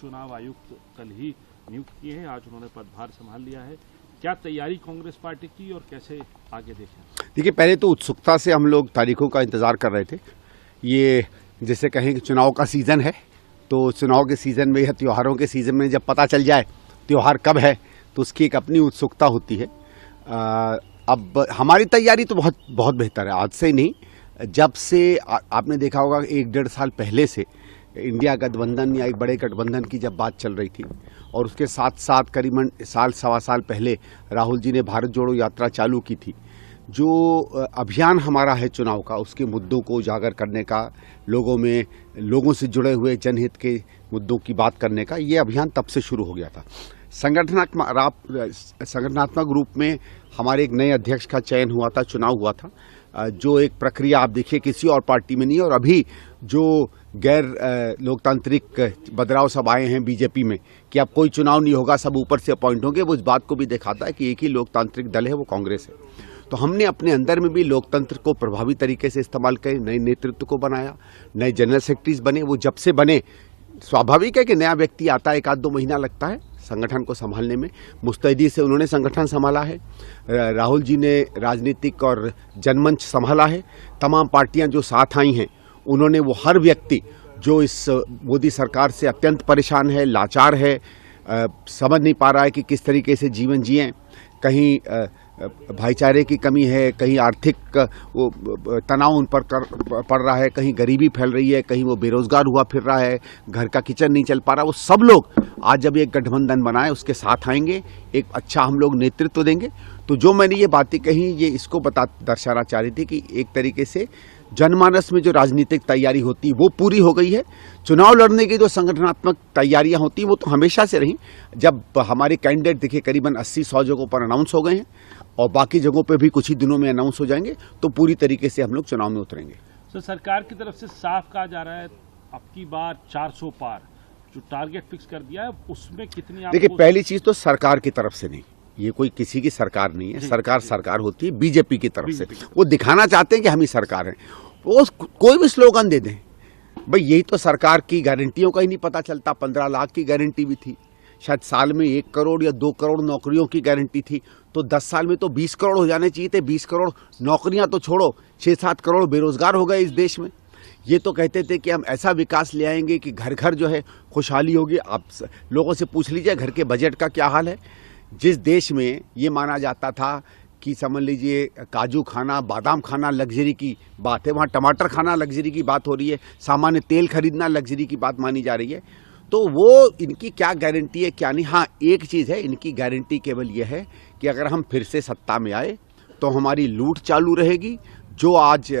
चुनाव आयुक्त कल ही नियुक्त किए हैं, आज उन्होंने पदभार संभाल लिया है। क्या तैयारी कांग्रेस पार्टी की और कैसे आगे देखें? देखिए, पहले तो उत्सुकता से हम लोग तारीखों का इंतज़ार कर रहे थे। ये जैसे कहें कि चुनाव का सीज़न है, तो चुनाव के सीज़न में या त्योहारों के सीज़न में जब पता चल जाए त्यौहार कब है तो उसकी एक अपनी उत्सुकता होती है। अब हमारी तैयारी तो बहुत बहुत बेहतर है, आज से ही नहीं, जब से आपने देखा होगा 1-1.5 साल पहले से इंडिया गठबंधन या एक बड़े गठबंधन की जब बात चल रही थी और उसके साथ साथ करीबन साल सवा साल पहले राहुल जी ने भारत जोड़ो यात्रा चालू की थी। जो अभियान हमारा है चुनाव का, उसके मुद्दों को उजागर करने का, लोगों से जुड़े हुए जनहित के मुद्दों की बात करने का, ये अभियान तब से शुरू हो गया था। संगठनात्मक रूप में हमारे एक नए अध्यक्ष का चयन हुआ था, चुनाव हुआ था, जो एक प्रक्रिया आप देखिए किसी और पार्टी में नहीं है। और अभी जो गैर लोकतांत्रिक बदलाव सब आए हैं बीजेपी में कि अब कोई चुनाव नहीं होगा, सब ऊपर से अपॉइंट होंगे, वो इस बात को भी दिखाता है कि एक ही लोकतांत्रिक दल है, वो कांग्रेस है। तो हमने अपने अंदर में भी लोकतंत्र को प्रभावी तरीके से इस्तेमाल करे, नए नेतृत्व को बनाया, नए जनरल सेक्रेटरीज बने। वो जब से बने, स्वाभाविक है कि नया व्यक्ति आता है, 1-2 महीना लगता है संगठन को संभालने में। मुस्तैदी से उन्होंने संगठन संभाला है। राहुल जी ने राजनीतिक और जनमंच संभाला है। तमाम पार्टियां जो साथ आई हैं, उन्होंने वो हर व्यक्ति जो इस मोदी सरकार से अत्यंत परेशान है, लाचार है, समझ नहीं पा रहा है कि किस तरीके से जीवन जिएं, कहीं भाईचारे की कमी है, कहीं आर्थिक तनाव उन पर पड़ रहा है, कहीं गरीबी फैल रही है, कहीं वो बेरोजगार हुआ फिर रहा है, घर का किचन नहीं चल पा रहा, वो सब लोग आज जब एक गठबंधन बनाए उसके साथ आएंगे, एक अच्छा हम लोग नेतृत्व देंगे। तो जो मैंने ये बातें कही, ये इसको दर्शाना चाह रही थी कि एक तरीके से जनमानस में जो राजनीतिक तैयारी होती है वो पूरी हो गई है। चुनाव लड़ने की जो संगठनात्मक तैयारियां होती वो तो हमेशा से रही। जब हमारे कैंडिडेट देखिए करीबन 80-100 जगहों पर अनाउंस हो गए हैं और बाकी जगहों पे भी कुछ ही दिनों में अनाउंस हो जाएंगे, तो पूरी तरीके से हम लोग चुनाव में उतरेंगे। तो सरकार की तरफ से साफ कहा जा रहा है अब की बार 400 पार जो टारगेट फिक्स कर दिया है, उसमें कितनी देखिए, पहली चीज तो सरकार की तरफ से नहीं, ये कोई किसी की सरकार नहीं है। सरकार होती है बीजेपी की तरफ से। वो दिखाना चाहते हैं कि हम ही सरकार हैं। वो कोई भी स्लोगन दे दें, भाई यही तो सरकार की गारंटियों का ही नहीं पता चलता। 15 लाख की गारंटी भी थी, शायद साल में 1 करोड़ या 2 करोड़ नौकरियों की गारंटी थी, तो 10 साल में तो 20 करोड़ हो जाने चाहिए थे। 20 करोड़ नौकरियां तो छोड़ो, 6-7 करोड़ बेरोजगार हो गए इस देश में। ये तो कहते थे कि हम ऐसा विकास ले आएंगे कि घर घर जो है खुशहाली होगी। आप लोगों से पूछ लीजिए घर के बजट का क्या हाल है। जिस देश में ये माना जाता था कि समझ लीजिए काजू खाना, बादाम खाना लग्जरी की बात है, वहाँ टमाटर खाना लग्जरी की बात हो रही है, सामान्य तेल खरीदना लग्जरी की बात मानी जा रही है। तो वो इनकी क्या गारंटी है, क्या नहीं। हाँ, एक चीज़ है, इनकी गारंटी केवल ये है कि अगर हम फिर से सत्ता में आए तो हमारी लूट चालू रहेगी। जो आज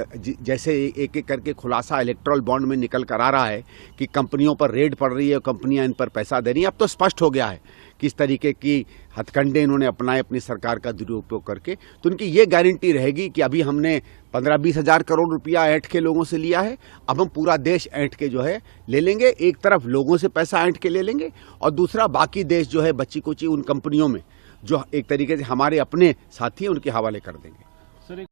जैसे एक एक करके खुलासा इलेक्ट्रल बॉन्ड में निकल कर आ रहा है कि कंपनियों पर रेड पड़ रही है, कंपनियां इन पर पैसा दे रही हैं, अब तो स्पष्ट हो गया है किस तरीके की हथकंडे इन्होंने अपनाए अपनी सरकार का दुरुपयोग करके। तो उनकी ये गारंटी रहेगी कि अभी हमने 15-20 हज़ार करोड़ रुपया ऐंठ के लोगों से लिया है, अब हम पूरा देश ऐंठ के जो है ले लेंगे। एक तरफ लोगों से पैसा ऐंठ के ले लेंगे और दूसरा बाकी देश जो है बच्ची कुची उन कंपनियों में जो एक तरीके से हमारे अपने साथी हैं उनके हवाले कर देंगे। सर,